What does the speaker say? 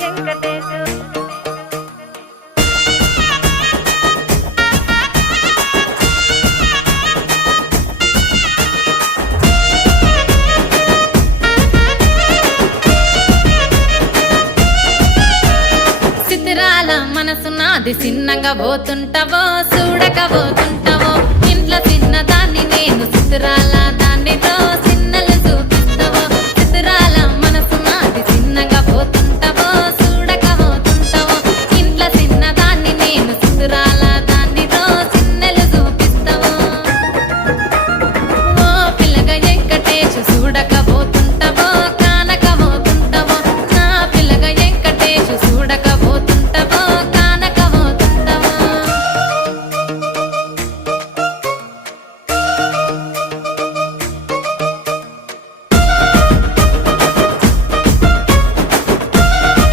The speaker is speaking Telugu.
వెంకటేశు. చిత్రాల మనసు నాది చిన్నగా పోతుంటావో చూడక పోతుంటావో ఇంట్లో చిన్న దాన్ని నేను చిత్రాల దాన్ని